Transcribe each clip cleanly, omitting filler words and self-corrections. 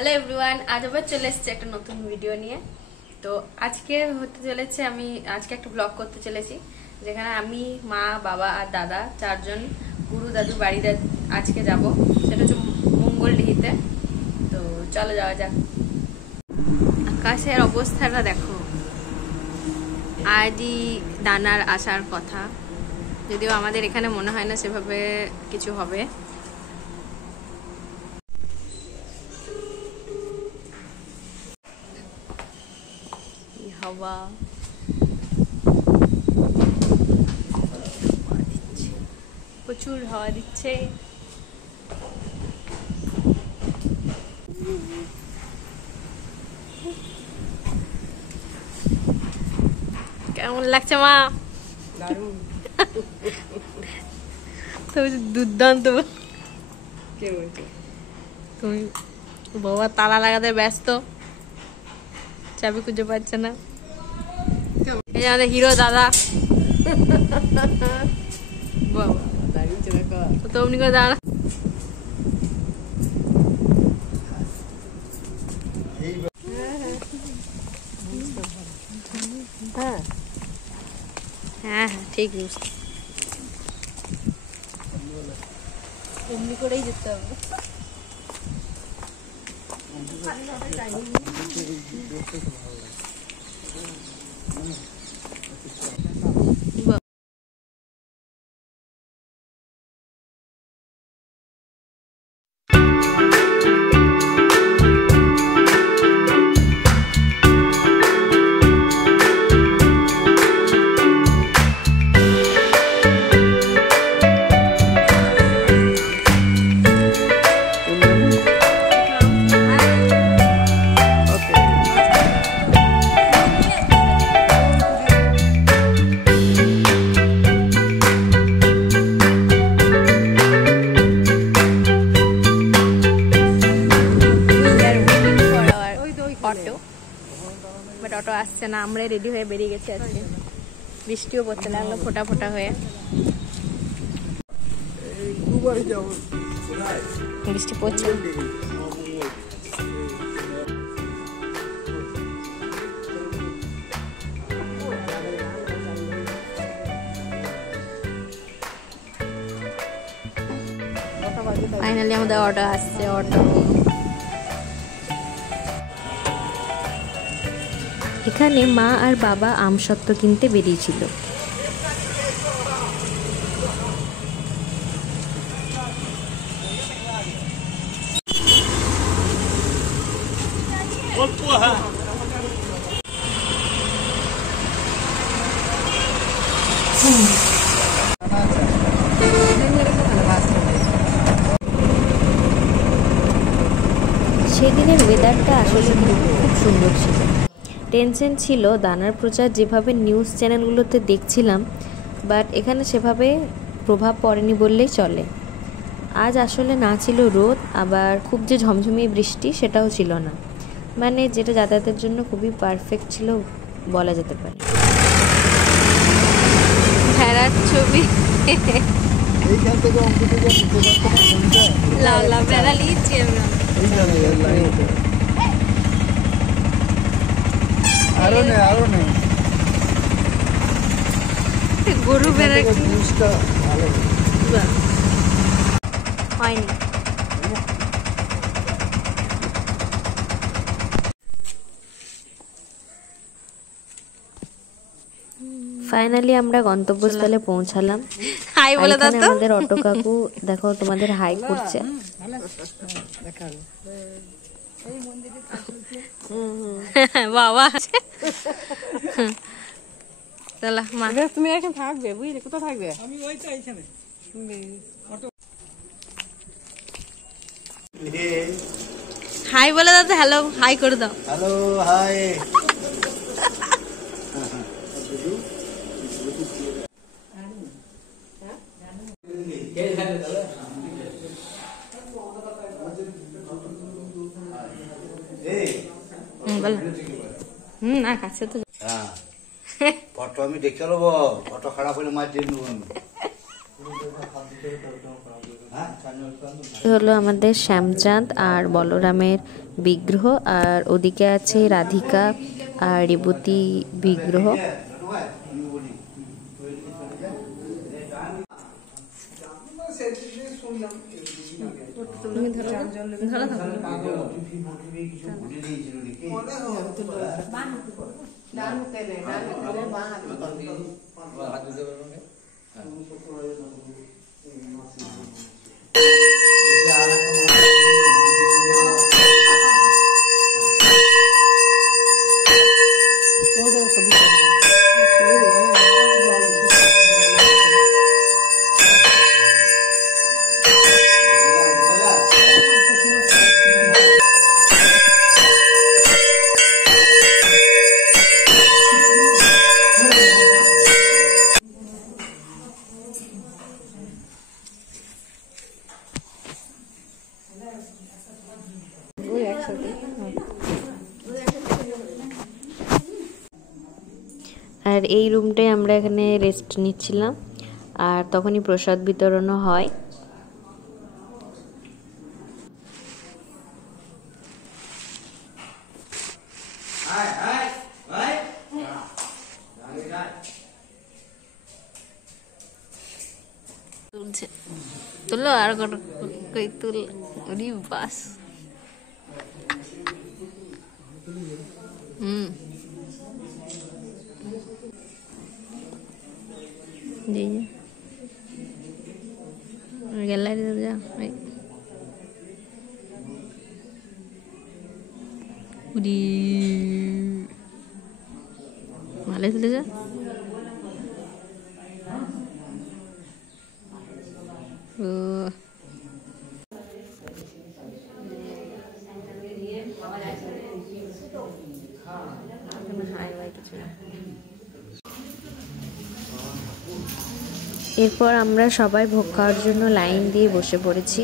Hello everyone, আজ আবার চলে এসেছি একটা নতুন ভিডিও নিয়ে। তো আজকে হতে চলেছে, আমি আজকে একটা ব্লগ করতে চলেছি যেখানে আমি, মা, বাবা আর দাদা চারজন গুরু দাদুর বাড়িতে আজকে যাব। সেটা হচ্ছে মঙ্গলডিহিতে। তো চলো যাওয়া যাক। আকাশের অবস্থাটা দেখো, আজই দানার আসার কথা, যদিও আমাদের এখানে মনে হয় না সেভাবে কিছু হবে। হাওয়া প্রচুর হাওয়া দিচ্ছে। কেমন লাগছে মা? দুর্দান্ত। তুমি বাবা তালা লাগাতে ব্যস্ত, চাবি খুঁজে পাচ্ছে না। এই যে আমাদের হিরো দাদা, তো অমনি করে দাঁড়া। হ্যাঁ হ্যাঁ ঠিক বুঝতে, এমনি করেই যেতে হবে। অটো আসছে না, আমরা রেডি হয়ে বেরিয়ে গেছি। আজকে বৃষ্টিও পড়তে লাগলো ফোটা ফোটা হয়ে। বৃষ্টি পড়ছে। ফাইনালি আমাদের অটো আসছে। অটো এখানে মা আর বাবা আমসত্ত্ব কিনতে বেরিয়েছিল। সেদিনের ওয়েদারটা আসলে খুব সুন্দর ছিল। টেনশন ছিল দানার প্রচার যেভাবে নিউজ চ্যানেলগুলোতে দেখছিলাম, বাট এখানে সেভাবে প্রভাব পড়েনি বললেই চলে। আজ আসলে না ছিল রোদ, আবার খুব যে ঝমঝমিয়ে বৃষ্টি সেটাও ছিল না, মানে যেটা যাতায়াতের জন্য খুবই পারফেক্ট ছিল বলা যেতে পারে। ভেড়ার ছবি, ভেড়া নিচ্ছি আমরা। গরু ভেড়া হয়নি। ফাইনালি আমরা গন্তব্যস্থলে পৌঁছালাম। হাই বলে দাও তো। আমাদের অটো কাকু দেখো তোমাদের হাই করছে। বাবা চলো মা, তুমি এখন থাকবে, বুঝলে কোথায় থাকবে? আমি ওই তো এইখানে। হাই বলে দাও তো। হ্যালো হাই করে দাও। Hello hi. না কাছে তো ফটো আমি দেখে নেব, ফটো খারাপ হলে মার দিয়ে নেব আমি। হ্যাঁ হলো আমাদের শ্যামচাঁদ আর বলরামের বিগ্রহ, আর ওদিকে আছে রাধিকা আর রেবতী বিগ্রহ। আর এই রুমটায় আমরা এখানে রেস্ট নিচ্ছিলাম, আর তখনই প্রসাদ বিতরণও হয়। তুলো আর কই তুল বাস। গ্যালারি যা ভালো তুলে যা। এরপর আমরা সবাই ভোগ খাওয়ার জন্য লাইন দিয়ে বসে পড়েছি।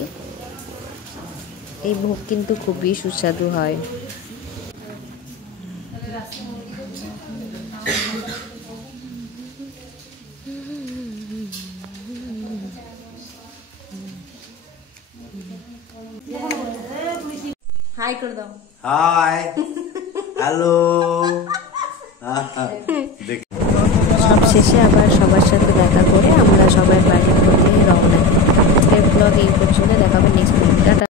এই ভোগ কিন্তু খুবই সুস্বাদু হয়। হাই করে দাও। Hi, hello. সব শেষে আবার সবার সাথে দেখা করে আমরা সবাই বাড়ির পথে রওনা দিই। আজকের ব্লগ এই পর্যন্ত, দেখা হবে নেক্সট ভিডিও।